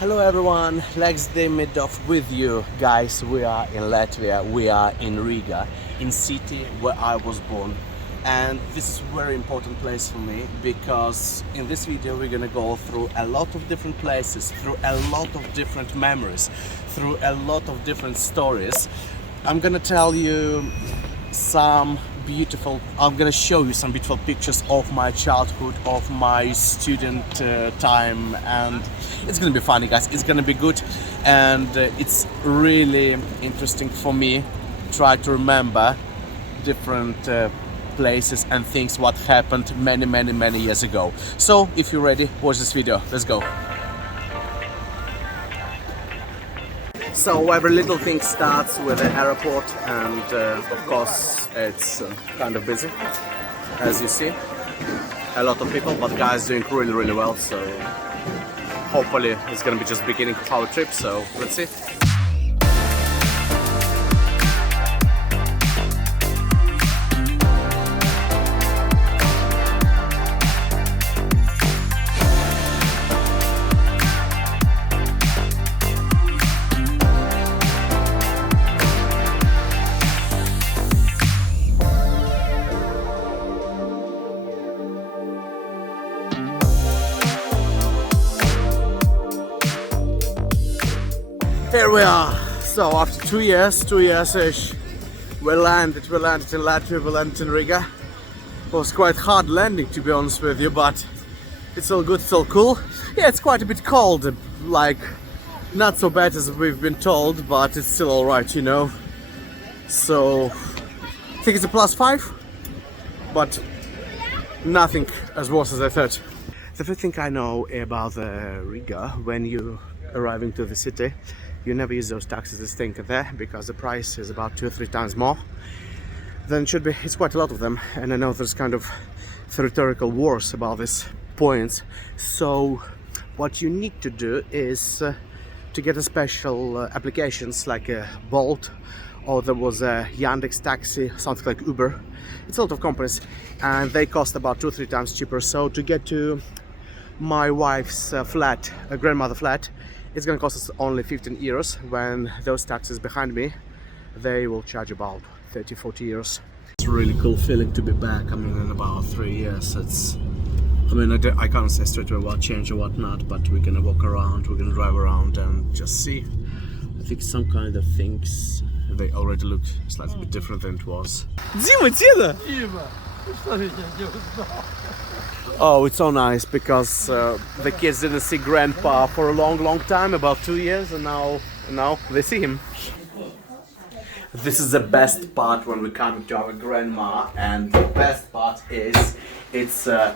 Hello everyone, let's name it off with you guys. We are in Latvia, we are in Riga, in city where I was born. And this is a very important place for me because in this video we're gonna go through a lot of different places, through a lot of different memories, through a lot of different stories. I'm gonna tell you I'm gonna show you some beautiful pictures of my childhood, of my student time, and it's gonna be funny, guys. It's gonna be good, and it's really interesting for me try to remember different places and things what happened many years ago. So if you're ready, watch this video. Let's go. So every little thing starts with the airport, and of course it's kind of busy, as you see. A lot of people, but guys doing really well. So hopefully it's gonna be just beginning of our trip. So let's see. Here we are. So after 2 years-ish, we landed in Latvia, we landed in Riga. It was quite hard landing, to be honest with you, but it's all good, it's all cool. Yeah, it's quite a bit cold, like not so bad as we've been told, but it's still alright, you know. So I think it's a +5, but nothing as worse as I thought. The first thing I know about Riga, when you arriving to the city, you never use those taxis as think there, because the price is about 2 or 3 times more than it should be. It's quite a lot of them, and I know there's kind of theoretical wars about these points. So what you need to do is to get a special applications like a Bolt, or there was a Yandex taxi, something like Uber. It's a lot of companies, and they cost about 2 or 3 times cheaper. So to get to my wife's flat, a grandmother flat, it's gonna cost us only 15 euros, when those taxis behind me, they will charge about 30-40 euros. It's a really cool feeling to be back. I mean, in about 3 years, I can't say straight away what change or what not, but we're gonna walk around, we're gonna drive around and just see. I think some kind of things, they already look slightly bit different than it was. Oh, it's so nice because the kids didn't see grandpa for a long time, about 2 years, and now they see him. This is the best part when we come to our grandma, and the best part is it's a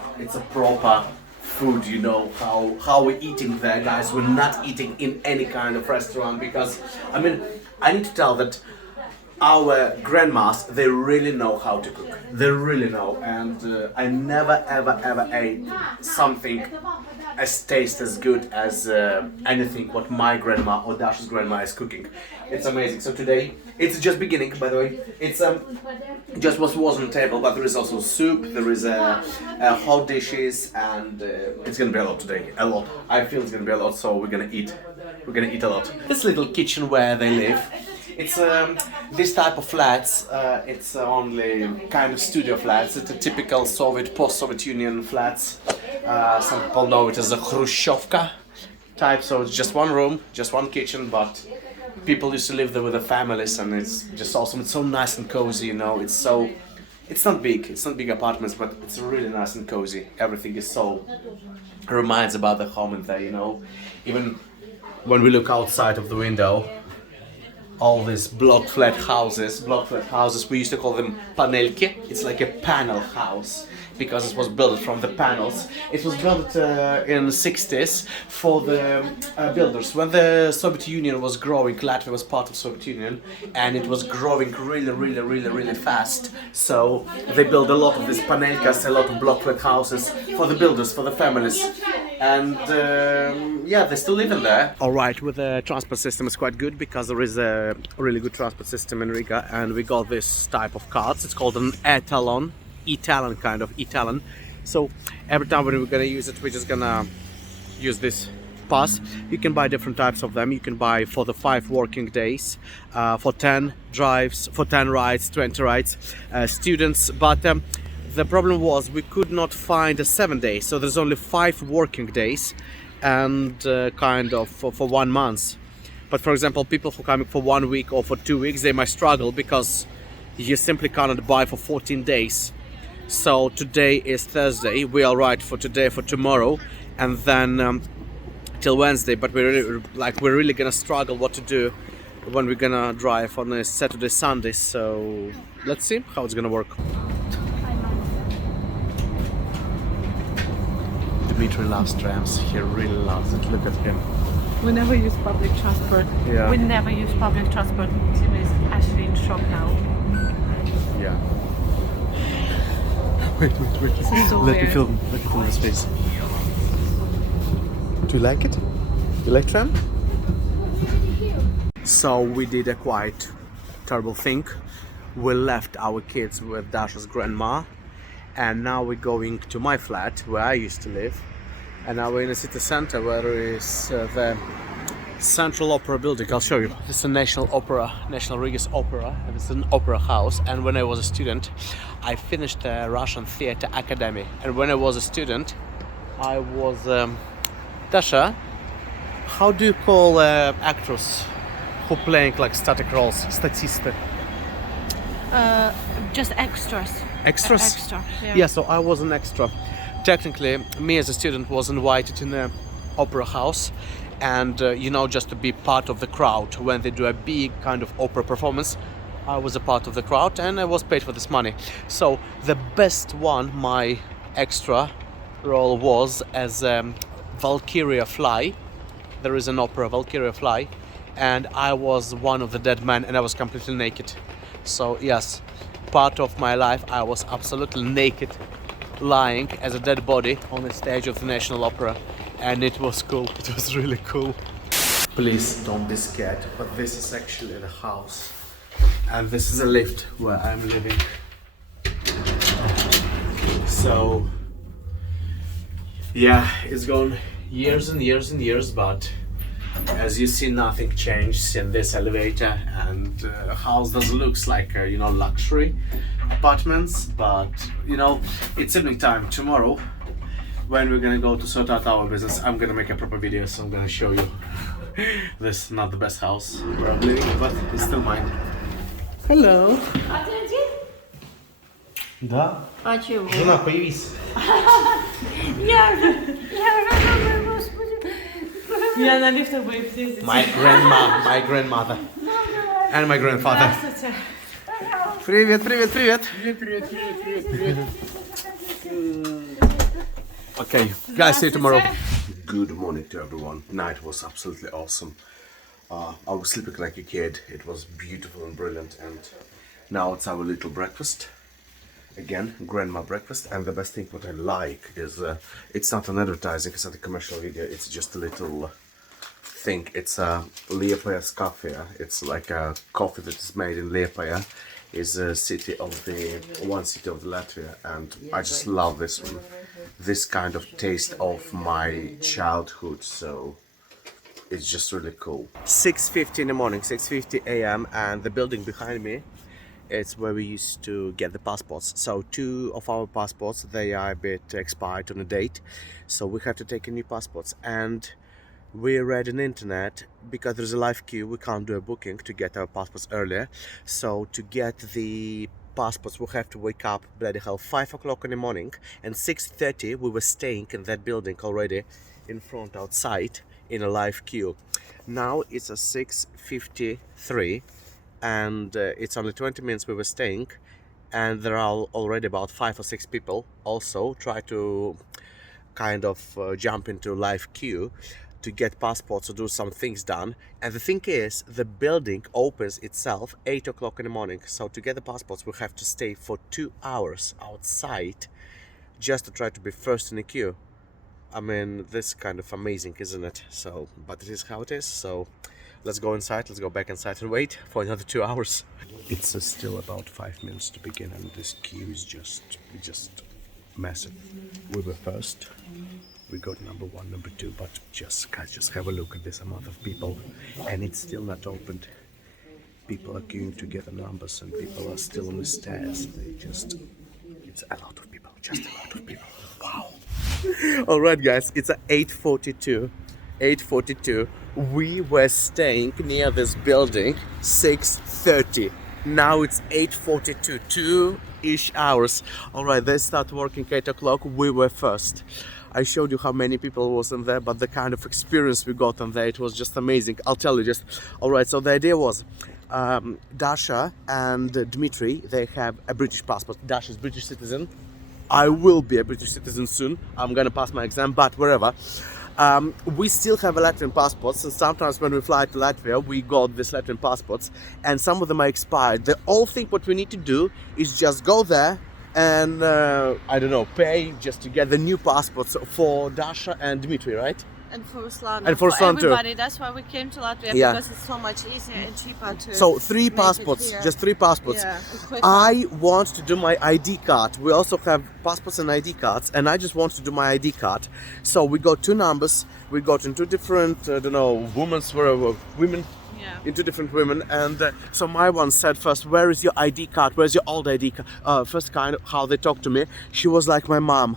proper food, you know, how we're eating there, guys. We're not eating in any kind of restaurant, because I mean, I need to tell that our grandmas, they really know how to cook. They really know, and I never ever ate something as tasty as good as anything what my grandma or Dasha's grandma is cooking. It's amazing. So today it's just beginning, by the way. It's just what was on the table, but there is also soup, there is hot dishes, and it's gonna be a lot today. A lot. I feel it's gonna be a lot. So we're gonna eat a lot. This little kitchen where they live, it's this type of flats. It's only kind of studio flats. It's a typical post-Soviet Union flats. Some people know it as a Khrushchevka type. So it's just one room, just one kitchen, but people used to live there with their families, and it's just awesome. It's so nice and cozy, you know. It's not big apartments, but it's really nice and cozy. Everything is so reminds about the home in there, you know. Even when we look outside of the window, all these block flat houses, we used to call them panelki. It's like a panel house, because it was built from the panels. It was built in the 60s for the builders. When the Soviet Union was growing, Latvia was part of Soviet Union, and it was growing really fast. So they built a lot of these panelkas, a lot of block flat houses for the builders, for the families. And yeah, they still live in there. Alright, with the transport system is quite good, because there is a really good transport system in Riga, and we got this type of cards. It's called an E-Talon. E-Talon, kind of E-Talon. So every time when we're gonna use it, we're just gonna use this pass. You can buy different types of them. You can buy for the 5 working days, for 10 drives, for 10 rides, 20 rides, students. But the problem was we could not find a 7 days, so there's only 5 working days, and kind of for 1 month. But for example, people who are coming for 1 week or for 2 weeks, they might struggle because you simply cannot buy for 14 days. So today is Thursday. We are right for today, for tomorrow, and then till Wednesday. But we're really gonna struggle what to do when we're gonna drive on a Saturday, Sunday. So let's see how it's gonna work. Dimitri loves trams. He really loves it. Look at him. We never use public transport. Yeah. We never use public transport. Tim is actually in shock now. Yeah. Wait. So Let me weird. film his face. Do you like it? You like tram? So we did a quite terrible thing. We left our kids with Dasha's grandma, and now we're going to my flat where I used to live. And now we're in the city center where is the Central Opera building. I'll show you. This is a National Opera, National Riga's Opera, and it's an opera house. And when I was a student, I finished the Russian Theatre Academy. And when I was a student, I was Dasha. How do you call actors who playing like static roles? Statisty. Just extras. Extras? Extra. Yeah. Yeah, so I was an extra. Technically, me as a student was invited in the opera house, and just to be part of the crowd when they do a big kind of opera performance. I was a part of the crowd and I was paid for this money. So the best one, my extra role, was as Valkyria Fly. There is an opera, Valkyria Fly, and I was one of the dead men, and I was completely naked. So yes, part of my life I was absolutely naked, lying as a dead body on the stage of the National Opera, and it was cool. It was really cool. Please don't be scared, but this is actually the house, and this is a lift where I'm living. So yeah, it's gone years and years and years, but as you see, nothing changed in this elevator, and house doesn't look like luxury apartments, but it's evening time. Tomorrow, when we're gonna go to sort out our business, I'm gonna make a proper video, so I'm gonna show you. This is not the best house where I'm living, but it's still mine. Hello. А ты один? Да. А чего? Жена, появись. Я уже думаю, господи. Я на лифтах боюсь ездить. My grandmother, and my grandfather. Здравствуйте. Привет. Okay, guys, see you tomorrow. Good morning to everyone. Night was absolutely awesome. I was sleeping like a kid. It was beautiful and brilliant, and now it's our little breakfast. Again, grandma breakfast. And the best thing what I like is it's not an advertising, it's not a commercial video, it's just a little thing. It's a Liepaja's coffee. It's like a coffee that is made in Liepaja. Is a city of one city of Latvia, and I just love this one. This kind of taste of my childhood, so it's just really cool. 6:50 in the morning, 6:50 a.m. and the building behind me, it's where we used to get the passports. So 2 of our passports, they are a bit expired on a date, so we have to take a new passports. And we read on the internet, because there's a live queue, we can't do a booking to get our passports earlier. So to get the passports, we have to wake up bloody hell 5 o'clock in the morning, and 6:30 we were staying in that building already in front outside in a live queue. Now it's a 6:53 and it's only 20 minutes we were staying, and there are already about 5 or 6 people also try to kind of jump into live queue to get passports or do some things done. And the thing is, the building opens itself 8 o'clock in the morning, so to get the passports we have to stay for 2 hours outside just to try to be first in the queue. I mean, this is kind of amazing, isn't it? So, but it is how it is. So let's go inside, let's go back inside and wait for another 2 hours. It's still about 5 minutes to begin, and this queue is just massive. We were first, We got number 1, number 2, but guys, just have a look at this amount of people, and it's still not opened. People are queuing to get the numbers, and people are still on the stairs. It's a lot of people, just a lot of people. Wow. All right, guys, it's at 8:42. 8:42. We were staying near this building 6:30. Now it's 8:42, 2-ish hours. All right, they start working 8 o'clock. We were first. I showed you how many people was in there, but the kind of experience we got in there, it was just amazing. I'll tell you just. All right, so the idea was Dasha and Dmitry, they have a British passport. Dasha is British citizen. I will be a British citizen soon. I'm gonna pass my exam, but wherever. We still have a Latvian passports, and sometimes when we fly to Latvia, we got these Latvian passports, and some of them are expired. The only thing what we need to do is just go there and I don't know, pay just to get the new passports for Dasha and Dmitry, right? And for Ruslan. And for Ruslan too. Everybody. That's why we came to Latvia, Yeah. because it's so much easier and cheaper to. So 3 make passports, it here. just 3 passports. Yeah, quicker. I want to do my ID card. We also have passports and ID cards, and I just want to do my ID card. So we got 2 numbers. We got into different, I don't know, women. Yeah. Into different women, and so my one said first, where is your ID card? Where's your old ID card? First kind of how they talked to me, she was like my mom,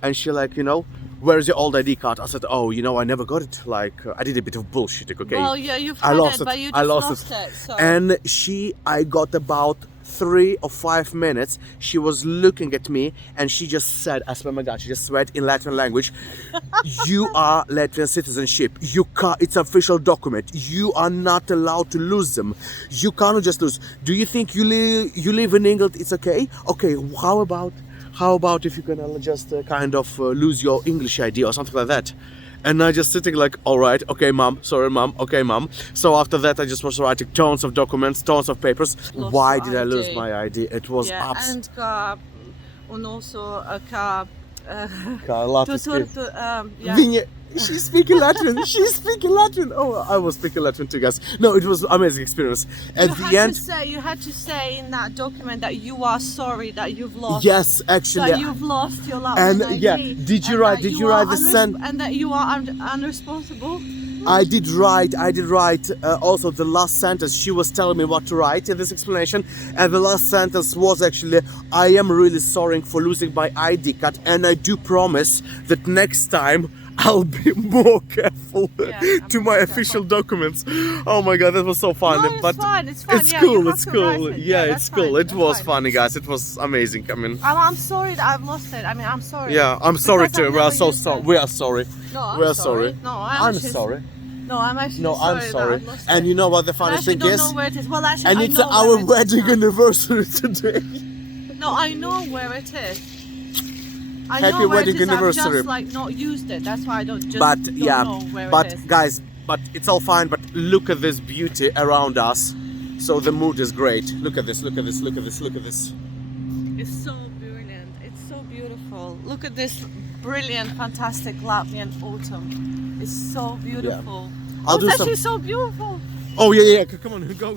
and she like, you know, where's your old ID card? I said, oh, you know, I never got it. Like I did a bit of bullshit. Okay. Well, yeah, you've I had lost it, but you just I lost it. So. And I got about 3 or 5 minutes. She was looking at me, and she just said, I swear my God, she just said in Latvian language, you are Latvian citizenship. It's official document. You are not allowed to lose them. You cannot just lose. Do you think you live in England? It's okay. Okay. How about if you're gonna just kind of lose your English ID or something like that? And I just sitting like, all right, okay, mom, sorry, mom, okay, mom. So after that, I just was writing tons of documents, tons of papers. Why did I lose my ID? It was and also She's speaking Latvian. She's speaking Latvian. Oh, I was speaking Latvian too, guys. No, it was amazing experience. At the end, you had to say in that document that you are sorry that you've lost. Yes, actually. That you've lost your Latvian and ID. Yeah, did you write the sentence? And that you are unresponsible. I did write also the last sentence. She was telling me what to write in this explanation, and the last sentence was actually, I am really sorry for losing my ID card, and I do promise that next time I'll be more careful to my official documents. Oh my God, that was so funny. No, it's fine. It's Yeah, cool. It's cool. Yeah, it's cool. fine. It was funny, guys. It was amazing. I mean, I'm sorry that I've lost it. I mean, I'm sorry. Yeah, I'm sorry Because too. We are so sorry. We are sorry. No, we are sorry. No, I'm sorry. No, I'm actually No, sorry. I'm sorry. That I've lost And it. you know what the funny thing I is? don't know where it is. Well, actually, And I it's know our where it is wedding now. anniversary today. No, I know where it is. I Happy know where wedding it is. anniversary. I've just like not used it. That's why I don't know where it is. Guys, but it's all fine. But look at this beauty around us. So the mood is great. Look at this. Look at this. Look at this. Look at this. It's so brilliant. It's so beautiful. Look at this brilliant, fantastic Latvian autumn. It's so beautiful. Yeah. I'll do it's some. actually so beautiful. Oh yeah. Come on, go.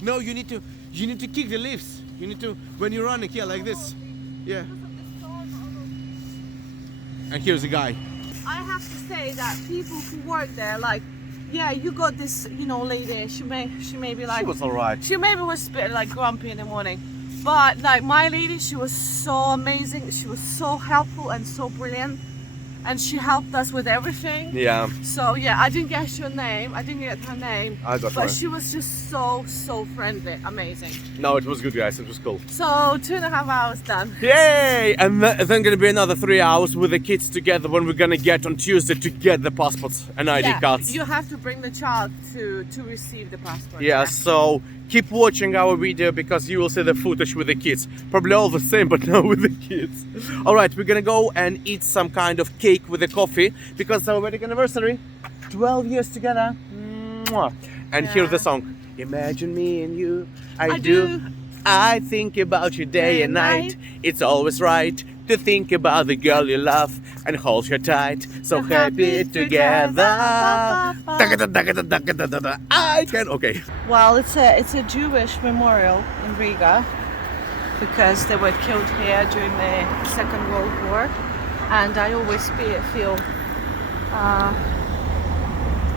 No, you need to kick the leaves. You need to when you're running here like this. Yeah. And here's a guy. I have to say that people who work there, like, yeah, you got this, lady. She may be like. She was alright. She maybe was a bit like grumpy in the morning, but like my lady, she was so amazing. She was so helpful and so brilliant, and she helped us with everything. Yeah. So yeah, I didn't get her name. I didn't get her name. I got her. But she was just so friendly, amazing. No, it was good, guys. It was cool. So 2.5 hours done. Yay! And then gonna be another 3 hours with the kids together when we're gonna get on Tuesday to get the passports and ID cards. You have to bring the child to receive the passport. Yeah, so keep watching our video because you will see the footage with the kids. Probably all the same, but now with the kids. Alright, we're gonna go and eat some kind of cake with the coffee because it's our wedding anniversary. 12 years together. Mwah. And here's the song. Imagine me and you. I do. I think about you day and night. It's always right to think about the girl you love and hold her tight. So happy together. I can. Okay. Well, it's a Jewish memorial in Riga because they were killed here during the Second World War. and I always feel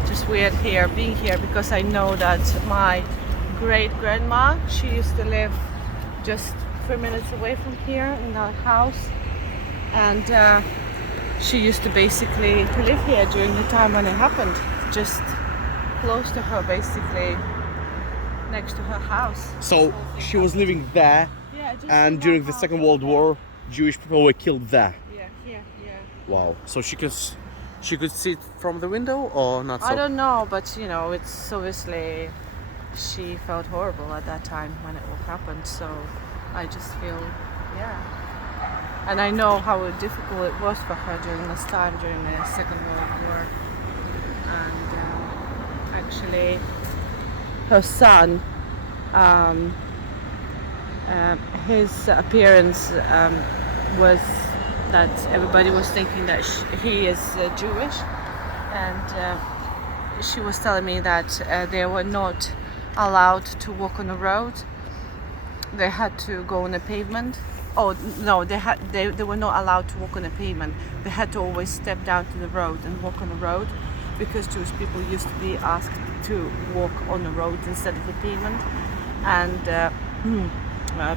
just weird here, being here, because I know that my great grandma, she used to live just 3 minutes away from here in our house, and she used to basically live here during the time when it happened, just close to her, basically next to her house. So she was living there, Yeah, just and in during one the house. Second World War, Jewish people were killed there. Yeah, here, yeah. Wow. So she could see it from the window or not? So? I don't know, but you know, it's obviously she felt horrible at that time when it all happened. So I just feel, yeah. And I know how difficult it was for her during this time, during the Second World War. And actually, her son, his appearance was that everybody was thinking that he is Jewish, and she was telling me that they were not allowed to walk on the road. They had to go on the pavement. Oh no, they were not allowed to walk on the pavement. They had to always step down to the road and walk on the road, because Jewish people used to be asked to walk on the road instead of the pavement. And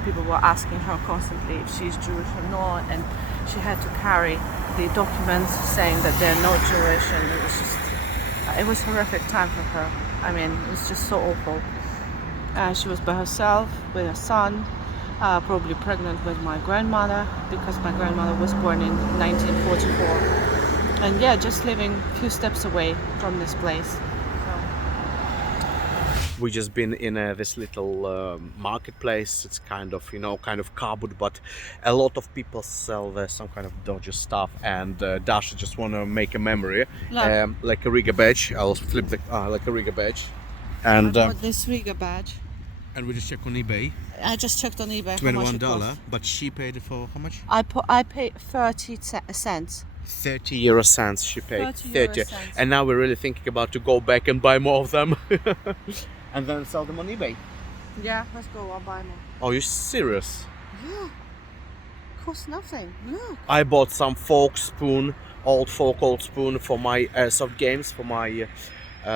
people were asking her constantly if she's Jewish or not, and she had to carry the documents saying that they're not Jewish, and it was a horrific time for her. I mean, it was just so awful. She was by herself with her son, probably pregnant with my grandmother, because my grandmother was born in 1944. And yeah, just living a few steps away from this place. We just been in this little marketplace. It's kind of, kind of cardboard, but a lot of people sell there some kind of dodgy stuff. And Dasha just want to make a memory, like a Riga badge. I'll flip the like a Riga badge. And I bought this Riga badge. And we just check on eBay. I just checked on eBay. $21, but she paid it for how much? I paid 30 cents. 30 euro cents she paid. 30 cents. And now we're really thinking about to go back and buy more of them. And then sell them on eBay. Yeah, let's go. I'll buy more. Oh, you're serious? Yeah. Costs nothing. Look. I bought some old folk spoon for my airsoft games, for my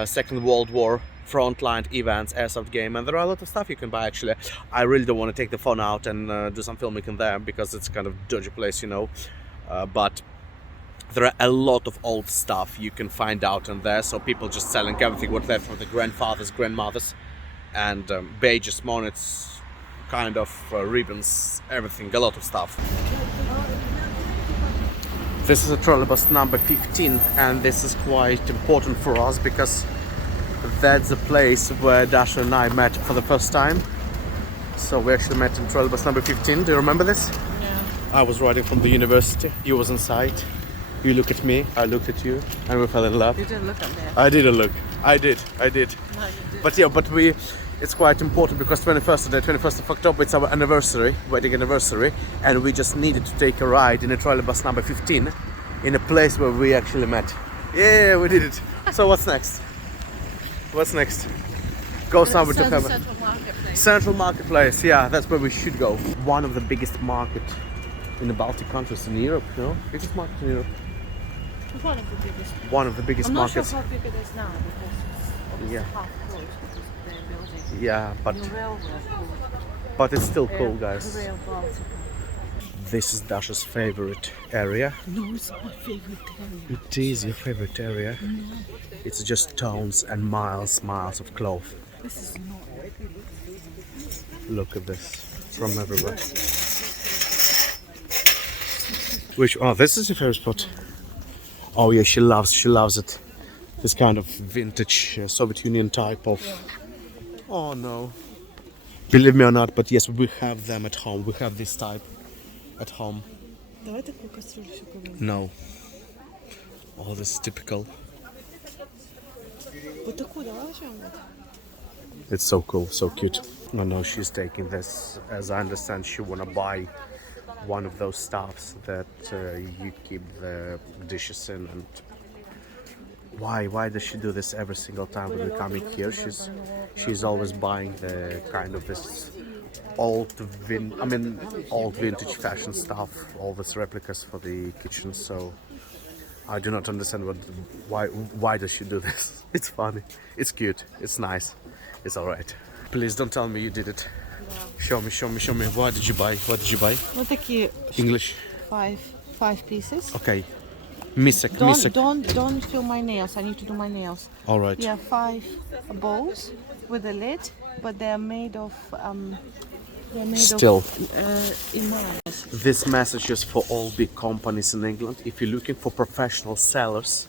Second World War frontline events airsoft game, and there are a lot of stuff you can buy actually. I really don't want to take the phone out and do some filming in there because it's kind of dodgy place, but there are a lot of old stuff you can find out in there, so people just selling everything what left from the grandfathers, grandmothers, and badges, monets, kind of ribbons, everything, a lot of stuff. This is a trolleybus number 15, and this is quite important for us because that's the place where Dasha and I met for the first time. So we actually met in trolleybus number 15. Do you remember this? Yeah. I was riding from the university. You was inside. You look at me, I looked at you, and we fell in love. You didn't look at me. I didn't look. I did. No, you did. But yeah, it's quite important because 21st of October, it's our anniversary, wedding anniversary, and we just needed to take a ride in a trolleybus number 15 in a place where we actually met. Yeah, we did it. So what's next? What's next? Go somewhere to have Central Marketplace. Central Marketplace, yeah, that's where we should go. One of the biggest markets in the Baltic countries in Europe, biggest market in Europe. One of the biggest. One of the biggest I'm markets. not sure how big it is now because it's Yeah. half closed because they're building Yeah, but new railroad. it's still cool, guys. Rail Baltica. This is Dasha's favorite area. No, it's my favorite area. It is your favorite area. It's just tons and miles of cloth. This is not. Look at this from everywhere. This is your favorite spot. Oh yeah, she loves it. This kind of vintage Soviet Union type of. Oh no. Believe me or not, but yes, we have them at home. We have this type at home. No. Oh, this is typical. It's so cool, so cute. Oh no, she's taking this. As I understand, she wanna buy one of those stuffs that you keep the dishes in. And why does she do this every single time when we're coming here? She's always buying the kind of this old vintage fashion stuff, all these replicas for the kitchen. So I do not understand why does she do this. It's funny, it's cute, it's nice, it's all right. Please don't tell me you did it. Show me. What did you buy? Вот такие English. five pieces. Okay. Misek. Don't fill my nails. I need to do my nails. All right. Yeah, 5 bowls with a lid, but they're made of Still. enameled. This message is for all big companies in England. If you're looking for professional sellers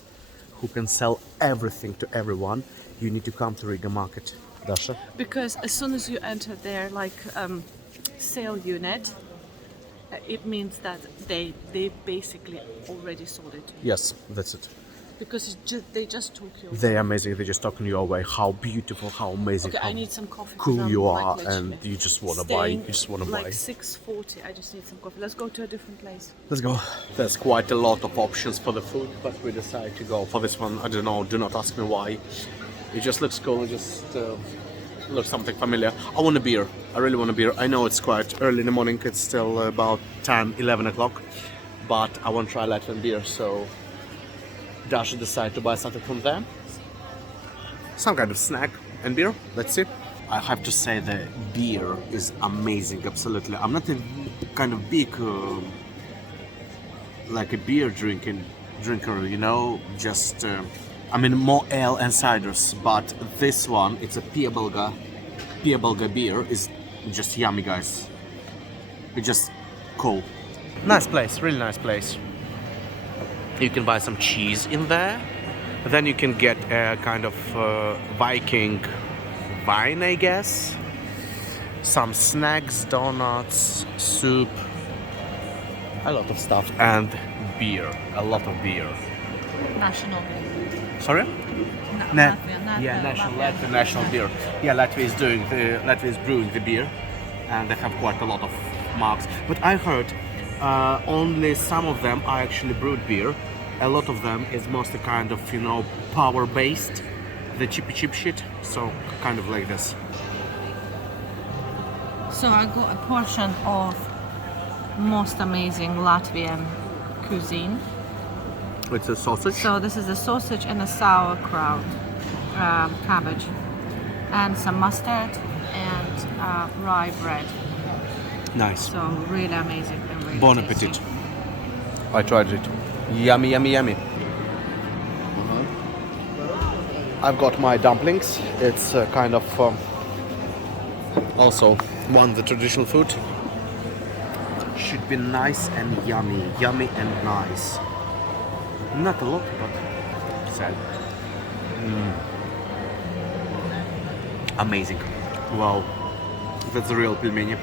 who can sell everything to everyone, you need to come to Riga market. Dasha? Because as soon as you enter their sale unit, it means that they basically already sold it to you. Yes, that's it. Because they just took you. They're amazing. They're just talking your way. How beautiful, how amazing, Okay, how I need some coffee. cool you are, like, and you just want to buy. You just want to buy. Like 6:40. I just need some coffee. Let's go to a different place. Let's go. There's quite a lot of options for the food, but we decided to go for this one. I don't know. Do not ask me why. It just looks cool. It just looks something familiar. I want a beer. I really want a beer. I know it's quite early in the morning. It's still about 10, 11 o'clock, but I want to try Latvian beer. So Dasha decided to buy something from there. Some kind of snack and beer. Let's see. I have to say the beer is amazing. Absolutely. I'm not a kind of big like a beer drinker. You know, just. More ale and ciders, but this one, it's a Piebalga beer, is just yummy, guys. It's just cool. Nice place, really nice place. You can buy some cheese in there. Then you can get a kind of Viking wine, I guess. Some snacks, donuts, soup, a lot of stuff, and beer, a lot of beer. National. Sorry? Latvian national beer. Yeah, Latvia is brewing the beer, and they have quite a lot of marks. But I heard only some of them are actually brewed beer. A lot of them is mostly kind of power based, the cheap shit. So kind of like this. So I got a portion of most amazing Latvian cuisine. It's a sausage. So this is a sausage and a sauerkraut, cabbage, and some mustard and rye bread. Nice. So really amazing and really Bon tasty. appetit. I tried it. Yummy, yummy, yummy. I've got my dumplings. It's kind of also one of the traditional food. Should be nice and yummy and nice. Not a lot, but sad. Amazing. Wow. That's a real pelmeni.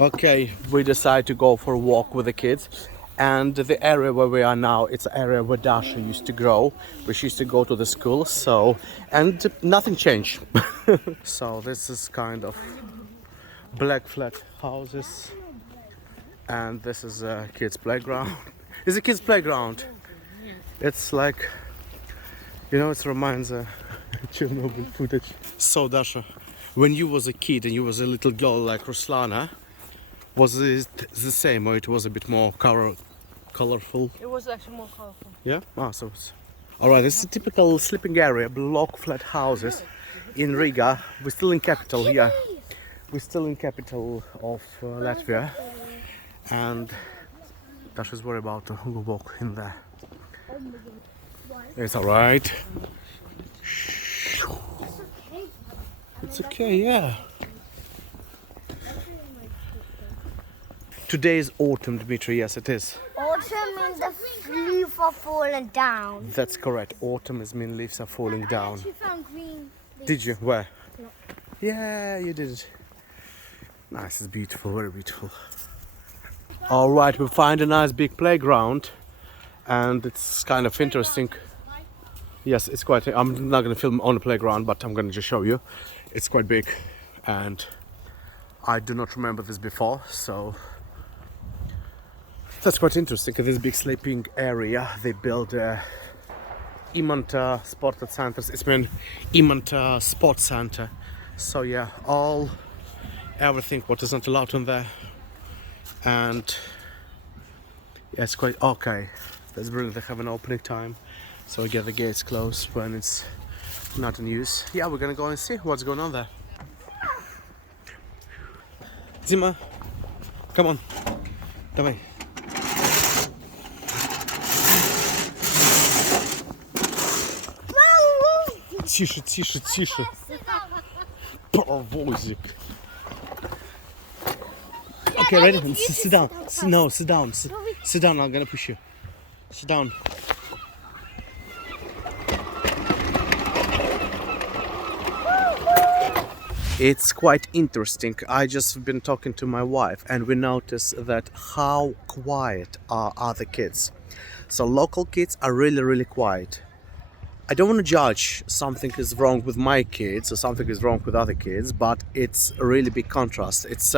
Okay, we decided to go for a walk with the kids. And the area where we are now, it's an area where Dasha used to grow, where she used to go to the school. And nothing changed. So this is kind of black flat houses. And this is a kids' playground. It's a kids' playground. It's like, it reminds Chernobyl footage. So Dasha, when you was a kid and you was a little girl like Ruslana, was it the same or it was a bit more colorful? It was actually more colorful. Yeah? So it's... Alright, this is a typical sleeping area, block flat houses in Riga. We're still in capital here. We're still in capital of Latvia. And Dasha's worried about a walk in there. It's alright. It's okay, yeah. Today is autumn, Dmitry. Yes, it is. Autumn means the leaves are falling down. That's correct. Autumn means leaves are falling down. I actually found green leaves. Did you? Where? No. Yeah, you did. Nice, it's beautiful, very beautiful. All right, we find a nice big playground, and it's kind of interesting. Yes, it's quite. I'm not going to film on the playground, but I'm going to just show you. It's quite big, and I do not remember this before, so that's quite interesting. This big sleeping area, they build Imanta Sported Centers. It's been Imanta Sports Center. So yeah, everything what is not allowed in there. And yeah, it's quite okay. That's brilliant. They have an opening time, so we get the gates closed when it's not in use. Yeah, we're gonna go and see what's going on there. Zima, come on, давай. Тише, тише, тише. Паровозик. Okay, ready? Sit down. No, sit down. Sit down. I'm gonna push you. Sit down. It's quite interesting. I just been talking to my wife, and we noticed that how quiet are other kids. So local kids are really quiet. I don't want to judge something is wrong with my kids or something is wrong with other kids, but it's a really big contrast. It's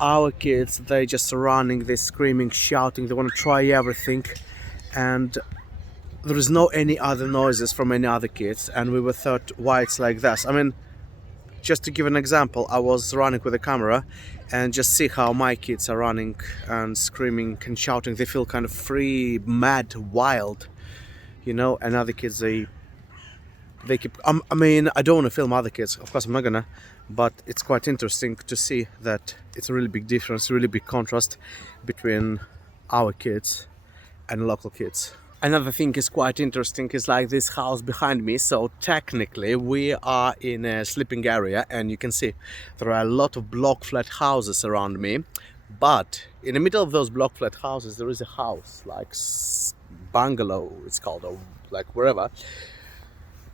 our kids, they just running, they're screaming, shouting, they want to try everything, and there is no any other noises from any other kids, and we were thought why it's like this. I mean, just to give an example, I was running with a camera and just see how my kids are running and screaming and shouting. They feel kind of free, mad, wild, you know, and other kids, they keep, I mean, I don't want to film other kids, of course I'm not gonna, but it's quite interesting to see that it's a really big difference, really big contrast between our kids and local kids. Another thing is quite interesting is like this house behind me. So technically we are in a sleeping area, and you can see there are a lot of block flat houses around me, but in the middle of those block flat houses there is a house like bungalow it's called, or like wherever.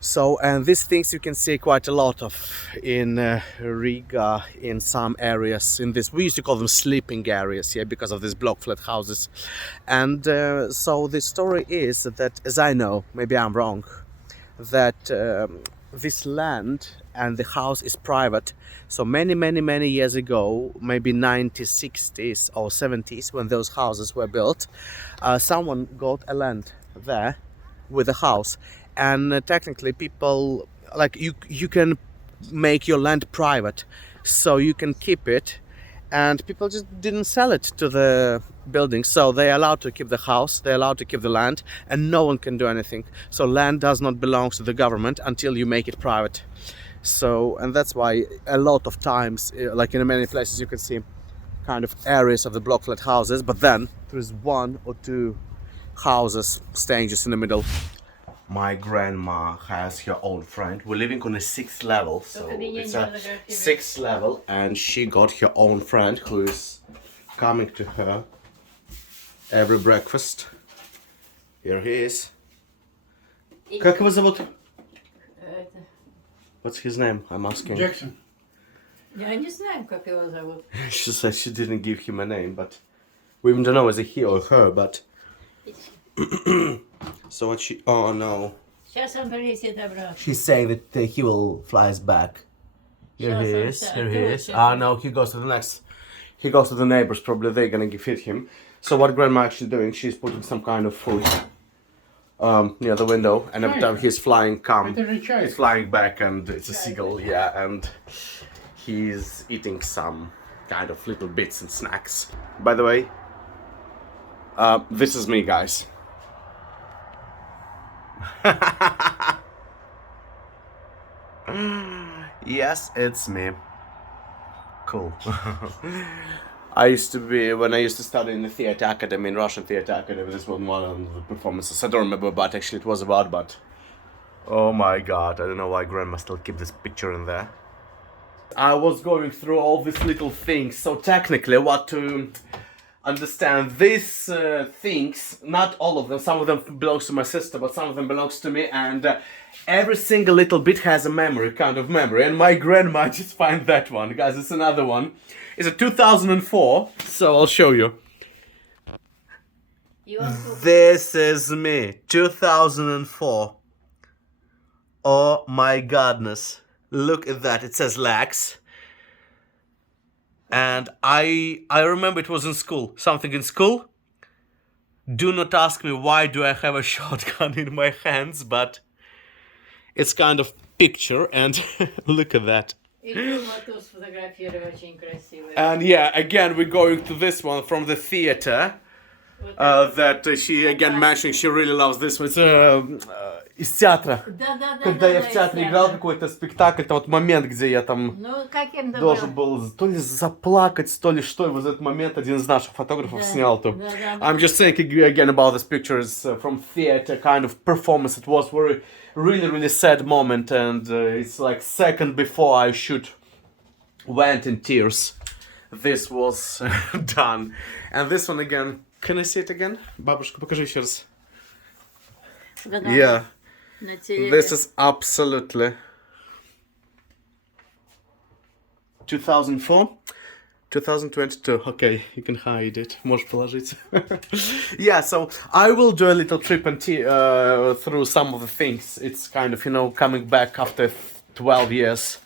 So, and these things you can see quite a lot of in Riga, in some areas. In this, we used to call them sleeping areas, yeah, because of these block flat houses. And so the story is that, as I know, maybe I'm wrong, that this land and the house is private. So many years ago, maybe 1960s or 70s, when those houses were built, someone got a land there with a house. And technically people, like, you can make your land private, so you can keep it, and people just didn't sell it to the building. So they're allowed to keep the house, they're allowed to keep the land, and no one can do anything. So land does not belong to the government until you make it private. So, and that's why a lot of times, like in many places, you can see kind of areas of the block flat houses, but then there's one or two houses staying just in the middle. My grandma has her own friend. We're living on a 6th level, so it's a 6th level, and she got her own friend who is coming to her every breakfast. Here he is. Как его зовут? What's his name? I'm asking. Jackson. Я не знаю, как его зовут. She said she didn't give him a name, but we even don't know is it he or her, but... So what she... Oh no. Сейчас он принесет обратно. She's saying that he will fly us back. Here he is. Here he is. Ah no, he goes to the next. He goes to the neighbors. Probably they're gonna feed him. So what grandma actually doing? She's putting some kind of food near the window, and every time he's flying, he's flying back, and it's a seagull, yeah, and he's eating some kind of little bits and snacks. By the way, this is me, guys. Yes, it's me. Cool. I used to be, when I used to study in the theater academy, in Russian theater academy, this was one of the performances. I don't remember what actually it was about, but oh my god, I don't know why grandma still keep this picture in there. I was going through all these little things, so technically what to understand, these things, not all of them, some of them belongs to my sister, but some of them belongs to me, and every single little bit has a memory, kind of memory, and my grandma just find that one. Guys, it's another one. It's a 2004, so I'll show you. This is me, 2004. Oh my goodness, look at that, it says lax. And I remember it was in school, something in school. Do not ask me why do I have a shotgun in my hands, but it's kind of picture, and look at that. И Тёма сфотографировал очень красиво. And yeah, again we're going to this one from the theater. That she again mentioned she really loves this one. It's из театра. Да. Когда я в театре играл какой-то спектакль, там вот момент, где я там Ну, каким должен был то ли заплакать, то ли что, и вот этот момент один из наших фотографов снял то. I'm just thinking again about this pictures from theater kind of performance. It was really sad moment, and it's like second before I should went in tears. This was done, and this one again. Can I see it again? Бабушка, покажи еще раз. Yeah. This is absolutely 2004, 2022. Okay, you can hide it. Можешь положить. Yeah, so I will do a little trip and through some of the things. It's kind of, you know, coming back after 12 years.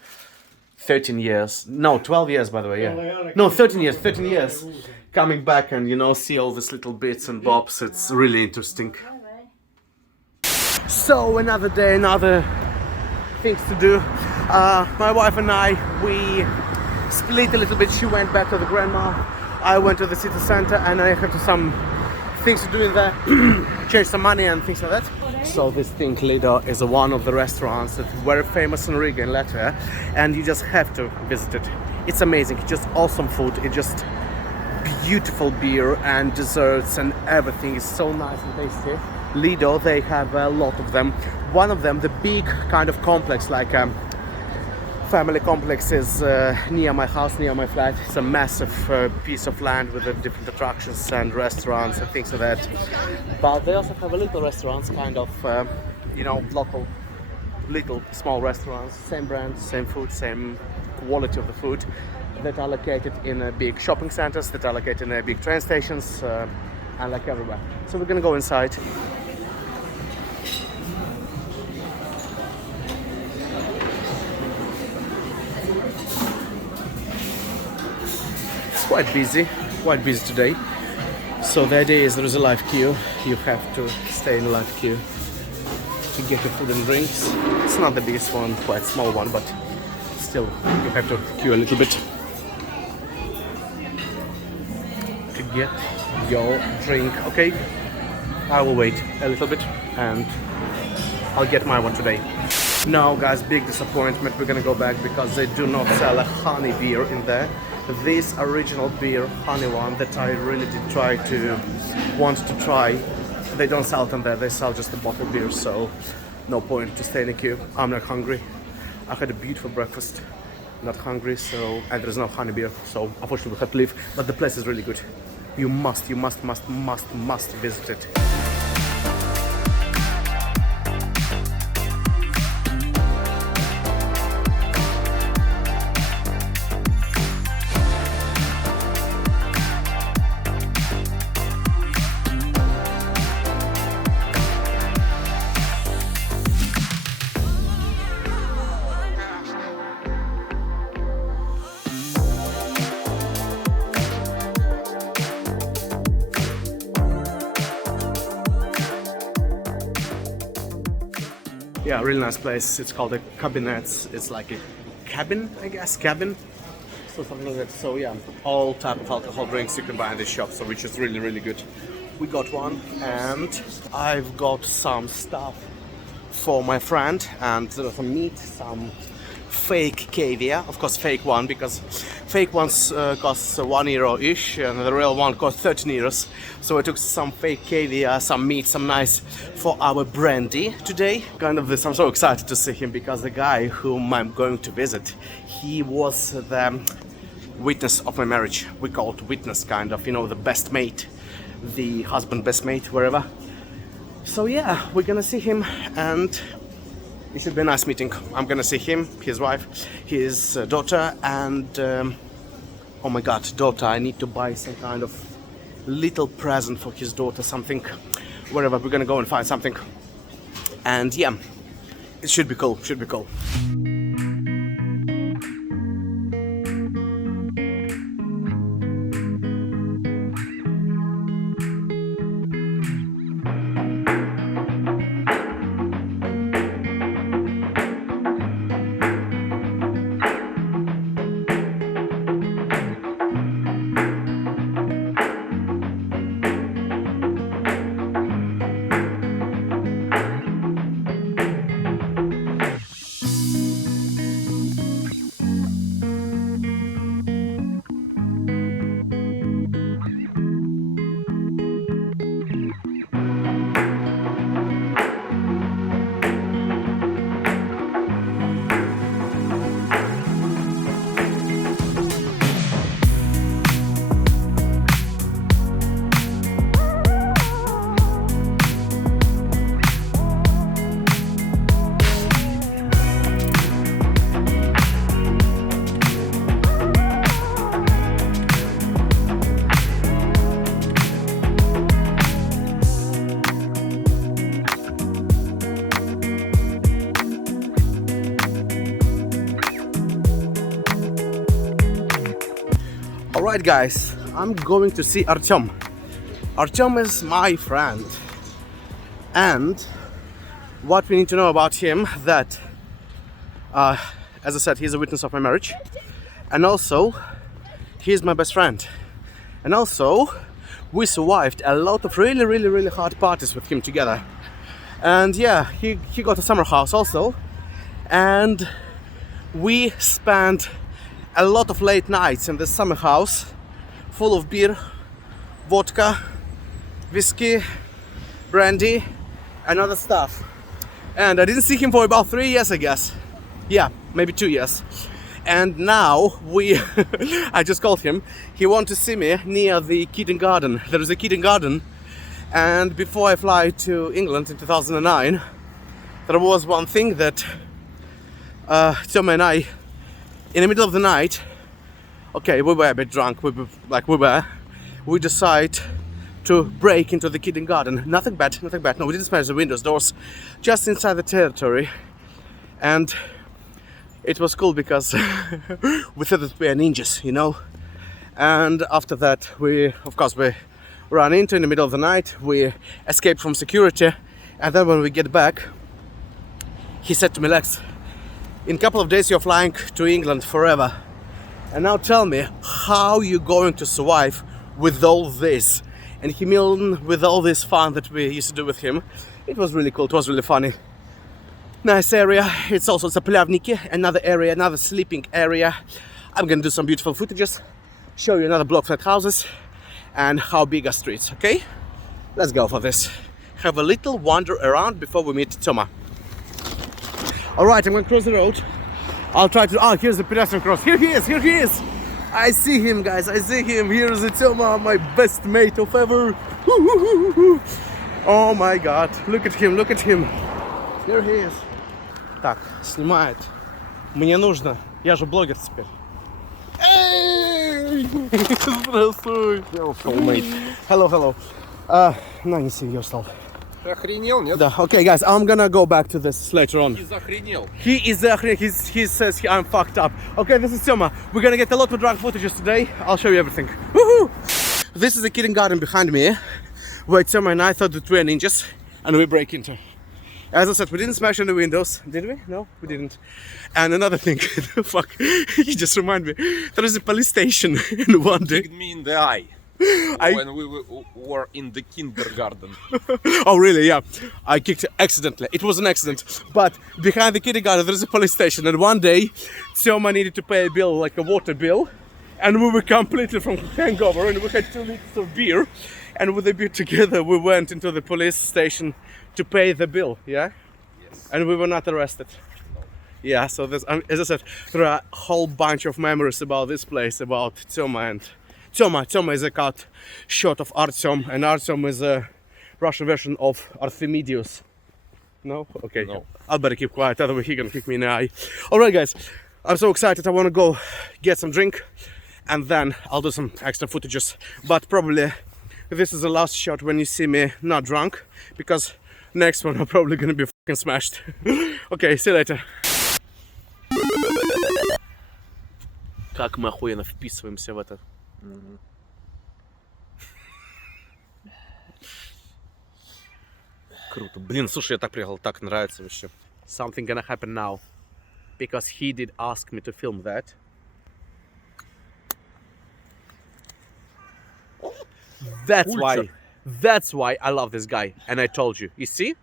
13 years. No, 12 years, by the way, yeah. No, 13 years. Coming back and, you know, see all these little bits and bobs. It's really interesting. So another day, another things to do. My wife and I, we split a little bit. She went back to the grandma. I went to the city center, and I had some things to do in there. Change some money and things like that. So this thing, Lido, is one of the restaurants that's very famous in Riga in Latvia, and you just have to visit it. It's amazing. It's just awesome food. It's just beautiful beer and desserts, and everything is so nice and tasty. Lido, they have a lot of them. One of them, the big kind of complex, like family complex, is near my house, near my flat. It's a massive piece of land with different attractions and restaurants and things like that. But they also have a little restaurants, kind of, you know, local, little small restaurants, same brand, same food, same quality of the food, that are located in big shopping centers, that are located in big train stations, and like everywhere. So we're gonna go inside. It's quite busy today. So the idea is there is a live queue. You have to stay in a live queue to get your food and drinks. It's not the biggest one, quite small one, but still you have to queue a little bit to get your drink. Okay, I will wait a little bit and I'll get my one today. No guys, big disappointment. We're gonna go back because they do not sell a honey beer in there. This original beer, honey one, that I really did want to try, they don't sell it in there. They sell just the bottled beer, so no point to stay in the queue. I'm not hungry. I had a beautiful breakfast, not hungry, so, and there's no honey beer, so unfortunately we have to leave. But the place is really good. You must visit it. Yeah, really nice place. It's called a cabinet. It's like a cabin, I guess, so something like that. So yeah, all type of alcohol drinks you can buy in this shop, so which is really good. We got one, and I've got some stuff for my friend, and there are some meat, some fake caviar, of course fake one, because fake ones cost €1 and the real one cost 13 euros. So I took some fake caviar, some meat, some nice for our brandy today. Kind of this, I'm so excited to see him, because the guy whom I'm going to visit, he was the witness of my marriage. We call it witness, kind of, you know, the best mate, the husband best mate, wherever. So yeah, we're gonna see him, and it should be a nice meeting. I'm gonna see him, his wife, his daughter, and oh my god, daughter, I need to buy some kind of little present for his daughter, something, wherever. We're gonna go and find something, and yeah, it should be cool, Alright guys, I'm going to see Artyom. Artyom is my friend. And what we need to know about him, that as I said, he's a witness of my marriage. And also, he's my best friend. And also, we survived a lot of really hard parties with him together. And yeah, he got a summer house also. And we spent a lot of late nights in this summer house, full of beer, vodka, whiskey, brandy, and other stuff. And I didn't see him for about 3 years, I guess. Yeah, maybe 2 years. And now I just called him. He wanted to see me near the Keating Garden. There is a Keating Garden. And before I fly to England in 2009, there was one thing that Tyoma and I, in the middle of the night, okay, we were a bit drunk, we decide to break into the Keating Garden. Nothing bad. No, we didn't smash the windows, doors, just inside the territory. And it was cool because we thought that we were ninjas, you know. And after that, we ran into in the middle of the night. We escaped from security, and then when we get back, he said to me, Lex, in a couple of days you're flying to England forever. And now tell me, how you going to survive with all this? And he mean with all this fun that we used to do with him. It was really cool, it was really funny. Nice area. It's also Zaplavniki, another area, another sleeping area. I'm gonna do some beautiful footages, show you another block flat houses and how big are streets, okay? Let's go for this. Have a little wander around before we meet Tyoma. Alright, I'm gonna cross the road. I'll try to, here's the pedestrian cross. Here he is! I see him, guys, I see him. Here's the Tyoma, my best mate of ever. Oh my god, look at him. Here he is. Так, снимает. Мне нужно. Я же блогер теперь. Эй! Здравствуй. Hello. No, не see yourself. Охренел, нет? Да, okay, guys, I'm gonna go back to this later on. He's охренел. He says I'm fucked up. Okay, this is Tyoma. We're gonna get a lot of drunk footages today. I'll show you everything. Woohoo! This is the Keating Garden behind me, where Tyoma and I thought that we were ninjas, and we break into. As I said, we didn't smash any windows, did we? No, we didn't. And another thing, fuck, you just remind me, there is a police station in one day. Kicked me in the eye when we were in the kindergarten. Oh really? Yeah, I kicked it accidentally. It was an accident. But behind the kindergarten there is a police station, and one day Tyoma needed to pay a bill, like a water bill, and we were completely from hangover, and we had 2 liters of beer, and with the beer together we went into the police station to pay the bill, yeah? Yes. And we were not arrested. No. Yeah, so there's, as I said, there are a whole bunch of memories about this place, about Tyoma. And Tyoma is a cut short of Artyom, and Artyom is a Russian version of Arthemidius. No? Okay. No. I'll better keep quiet, otherwise he's gonna kick me in the eye. Alright guys, I'm so excited. I wanna go get some drink, and then I'll do some extra footages. But probably this is the last shot when you see me not drunk, because next one I'm probably gonna be fucking smashed. Okay, see you later. Как мы охуенно вписываемся в это. Круто. Блин, слушай, я так приехал, так нравится вообще. Something gonna happen now, because he did ask me to film that. That's why I love this guy. And I told you, you see?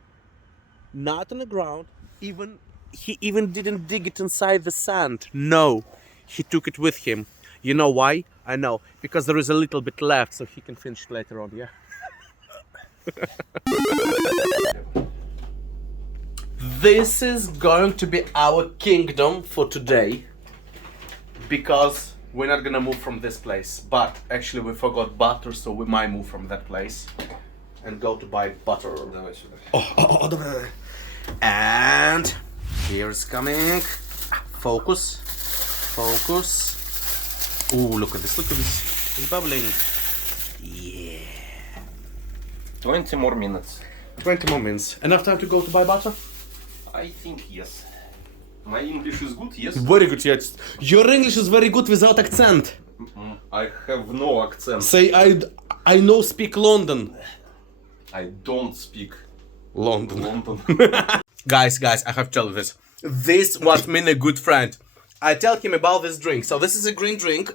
Not on the ground. He even didn't dig it inside the sand. No, he took it with him. You know why? I know. Because there is a little bit left, so he can finish it later on, yeah? This is going to be our kingdom for today. Because we're not gonna move from this place, but actually we forgot butter, so we might move from that place and go to buy butter. Давай сюда. Давай. And here's coming. Focus. Ooh, look at this. It's bubbling. Yeah. 20 more minutes. 20 more minutes. Enough time to go to buy butter? I think yes. My English is good, yes? Very good, yes. Your English is very good without accent. I have no accent. Say I know speak London. I don't speak London. London. Guys, I have to tell you this. This was me a good friend. I tell him about this drink. So this is a green drink.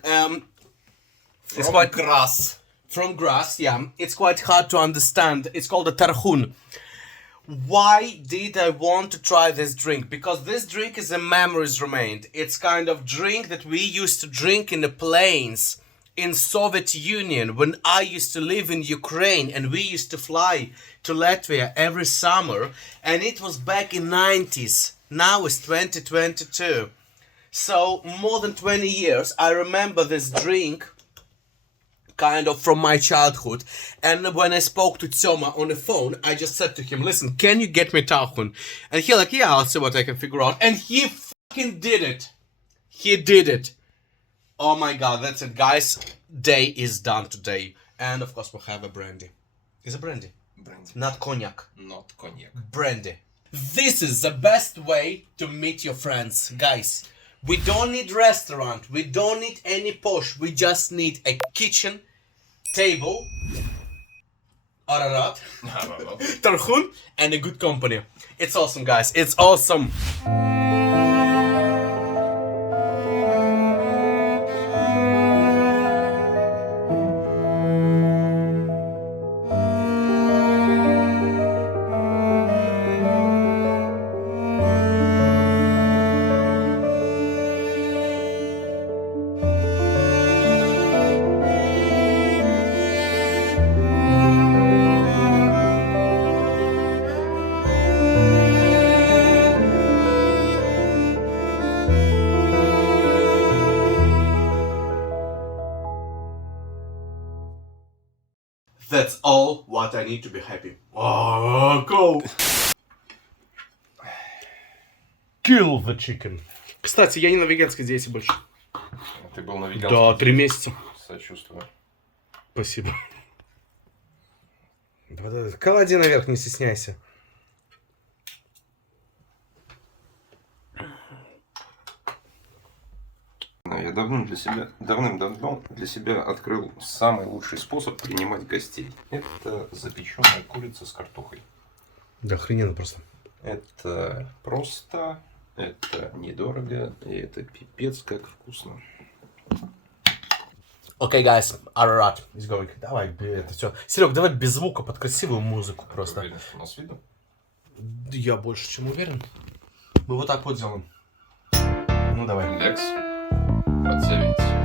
It's quite grass. from grass. Yeah, it's quite hard to understand. It's called a tarhun. Why did I want to try this drink? Because this drink is a memories remained. It's kind of drink that we used to drink in the planes in Soviet Union when I used to live in Ukraine, and we used to fly to Latvia every summer, and it was back in 90s. Now it's 2022. So more than 20 years I remember this drink kind of from my childhood. And when I spoke to Tyoma on the phone, I just said to him, listen, can you get me tarhun? And he like, yeah, I'll see what I can figure out. And he fucking did it. He did it. Oh my god, that's it, guys. Day is done today. And of course we'll have a brandy. Is it brandy? Brandy. Not cognac. Not cognac. Brandy. This is the best way to meet your friends, guys. We don't need restaurant. We don't need any posh. We just need a kitchen, table, ararat, tarhun, and a good company. It's awesome, guys. It's awesome. That's all what I need to be happy. Oh, go! Kill the chicken. Кстати, я не на веганской диете больше. Ты был на веганском? Да, 3 месяца. Сочувствую. Спасибо. Да, клади наверх, не стесняйся. Я давным-давно для себя открыл самый лучший способ принимать гостей. Это запеченная курица с картохой. Да охрененно просто. Это просто, это недорого, и это пипец как вкусно. Окей, guys, Ararat is going. Давай, это все. Серег, давай без звука, под красивую музыку просто. Уверен, что нас видно? Я больше чем уверен. Мы вот так вот делаем. Ну давай. Лекс, подзовите.